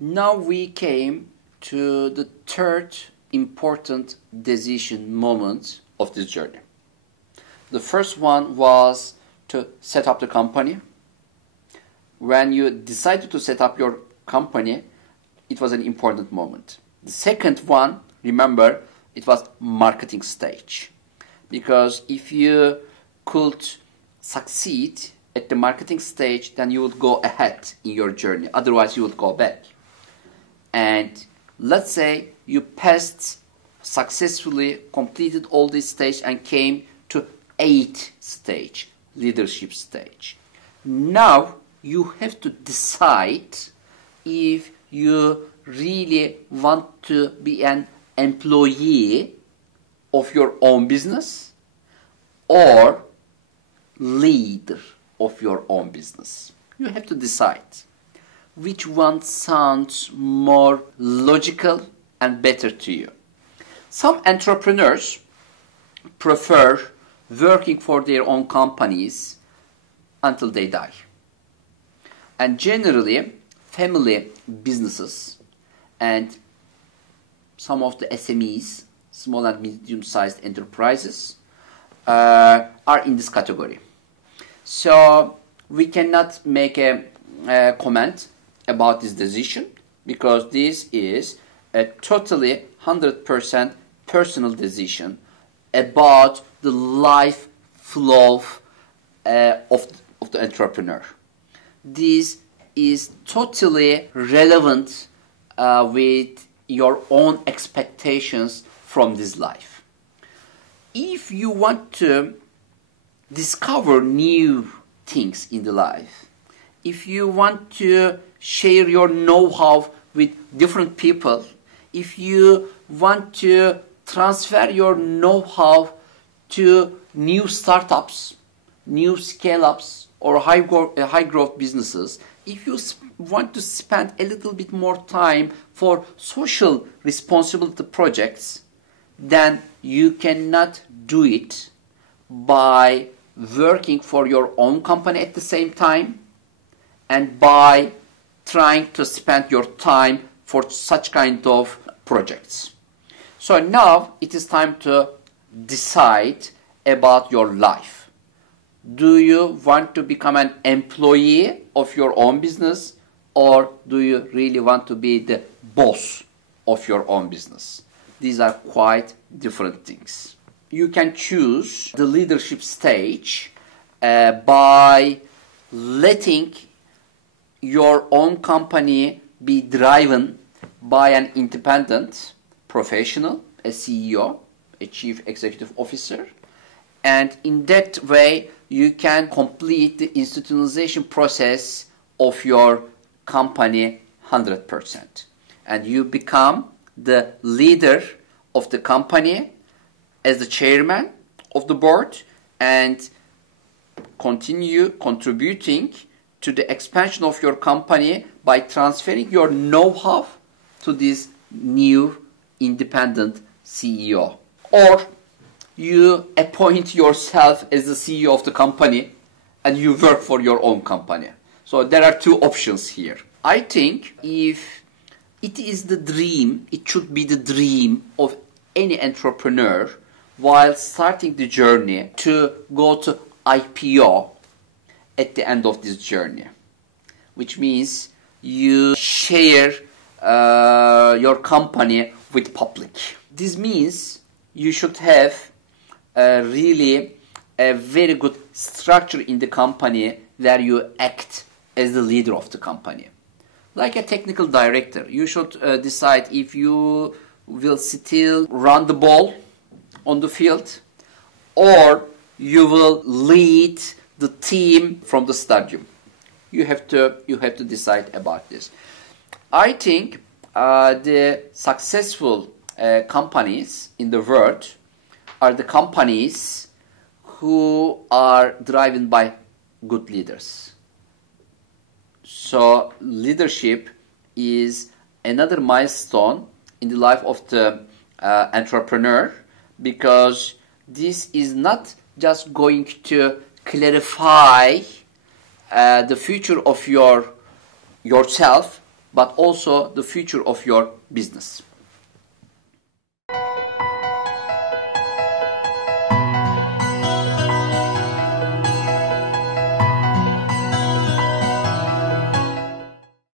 Now we came to the third important decision moment of this journey. The first one was to set up the company. When you decided to set up your company, it was an important moment. The second one, remember, it was marketing stage. Because if you could succeed at the marketing stage, then you would go ahead in your journey. Otherwise, you would go back. And let's say you passed successfully, completed all this stage and came to 8th stage, leadership stage. Now you have to decide if you really want to be an employee of your own business or leader of your own business. You have to decide which one sounds more logical and better to you. Some entrepreneurs prefer working for their own companies until they die. And generally, family businesses and some of the SMEs, small and medium-sized enterprises, are in this category. So we cannot make a comment about this decision because this is a totally 100% personal decision about the life flow of the entrepreneur. This is totally relevant with your own expectations from this life. If you want to discover new things in the life, if you want to share your know-how with different people, if you want to transfer your know-how to new startups, new scale-ups, or high-growth businesses, if you want to spend a little bit more time for social responsibility projects, then you cannot do it by working for your own company at the same time and by trying to spend your time for such kind of projects. So now it is time to decide about your life. Do you want to become an employee of your own business, or do you really want to be the boss of your own business? These are quite different things. You can choose the leadership stage by letting your own company be driven by an independent professional, a CEO, a chief executive officer, and in that way you can complete the institutionalization process of your company 100%, and you become the leader of the company as the chairman of the board and continue contributing to the expansion of your company by transferring your know-how to this new independent CEO. Or you appoint yourself as the CEO of the company and you work for your own company. So there are two options here. I think if it is the dream, it should be the dream of any entrepreneur while starting the journey to go to IPO at the end of this journey, which means you share your company with public. This means you should have really a very good structure in the company where you act as the leader of the company. Like a technical director, you should decide if you will still run the ball on the field or you will lead the team from the stadium. You have to decide about this. I think the successful companies in the world are the companies who are driven by good leaders. So leadership is another milestone in the life of the entrepreneur, because this is not just going to clarify the future of yourself but also the future of your business.